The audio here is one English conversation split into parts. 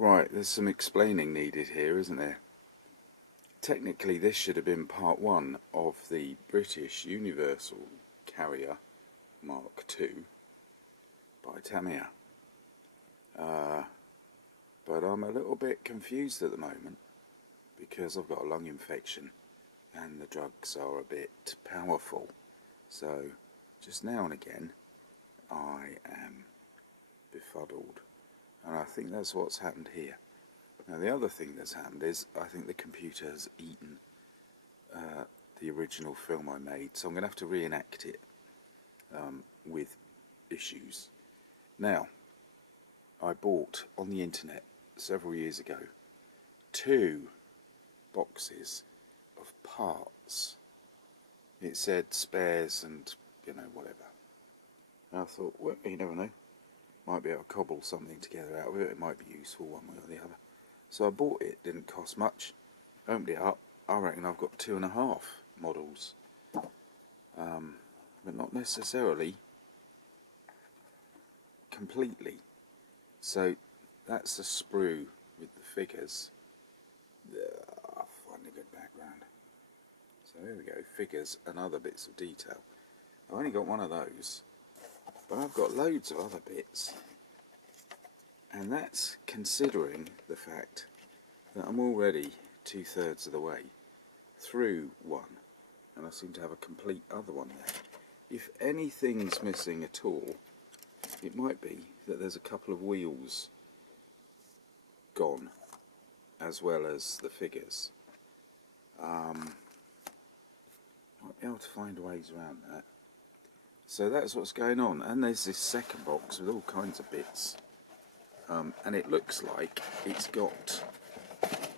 Right, there's some explaining needed here, isn't there? Technically this should have been part 1 of the British Universal Carrier Mark II by Tamiya. But I'm a little bit confused at the moment because I've got a lung infection and the drugs are a bit powerful. So just now and again I am befuddled, and I think that's what's happened here. Now the other thing that's happened is I think the computer has eaten the original film I made, so I'm going to have to reenact it with issues. Now, I bought on the internet several years ago 2 boxes of parts. It said spares and, you know, whatever. And I thought, well, you never know, might be able to cobble something together out of it. It might be useful one way or the other. So I bought it, didn't cost much. Opened it up, I reckon I've got 2.5 models. But not necessarily completely. So that's the sprue with the figures. I'll find a good background. So there we go, figures and other bits of detail. I've only got one of those, but I've got loads of other bits. And that's considering the fact that I'm already 2/3 of the way through one, and I seem to have a complete other one there. If anything's missing at all, it might be that there's a couple of wheels gone, as well as the figures. Might be able to find ways around that. So that's what's going on. And there's this second box with all kinds of bits. And it looks like it's got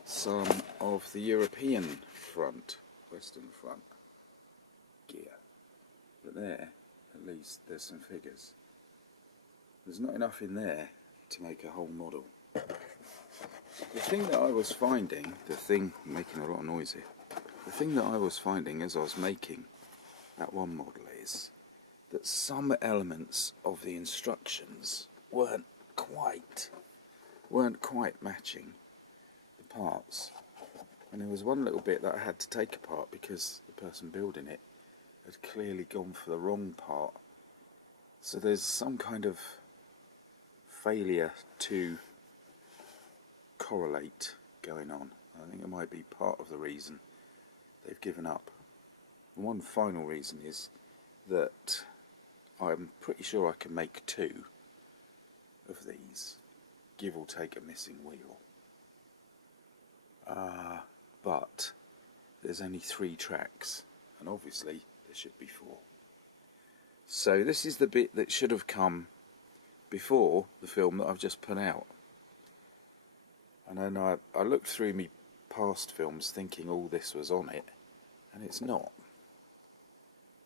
some of the European front, Western front gear. But there, at least, there's some figures. There's not enough in there to make a whole model. The thing that I was finding, making a lot of noise here, the thing that I was finding as I was making that one model is that some elements of the instructions weren't quite matching the parts. And there was one little bit that I had to take apart because the person building it had clearly gone for the wrong part. So there's some kind of failure to correlate going on. I think it might be part of the reason they've given up. And one final reason is that I'm pretty sure I can make 2 of these, give or take a missing wheel. But there's only 3 tracks, and obviously there should be 4. So this is the bit that should have come before the film that I've just put out. And then I looked through my past films thinking all this was on it, and it's not.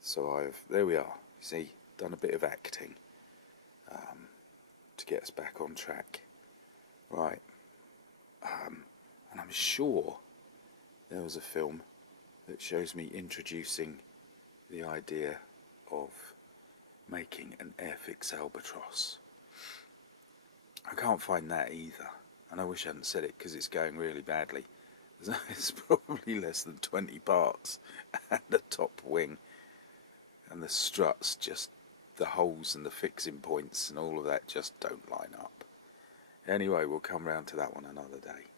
So there we are, you see, done a bit of acting to get us back on track. Right, and I'm sure there was a film that shows me introducing the idea of making an Airfix albatross. I can't find that either, and I wish I hadn't said it because it's going really badly. It's probably less than 20 parts, and the top wing and the struts, just the holes and the fixing points and all of that just don't line up. Anyway, we'll come round to that one another day.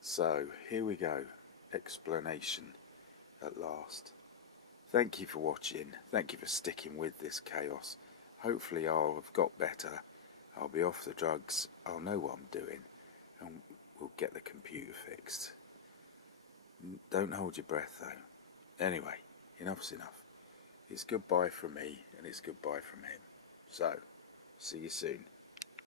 So here we go, explanation at last. Thank you for watching, thank you for sticking with this chaos. Hopefully I'll have got better, I'll be off the drugs, I'll know what I'm doing, and we'll get the computer fixed. Don't hold your breath though. Anyway, enough's enough. It's goodbye from me, and it's goodbye from him. So, see you soon.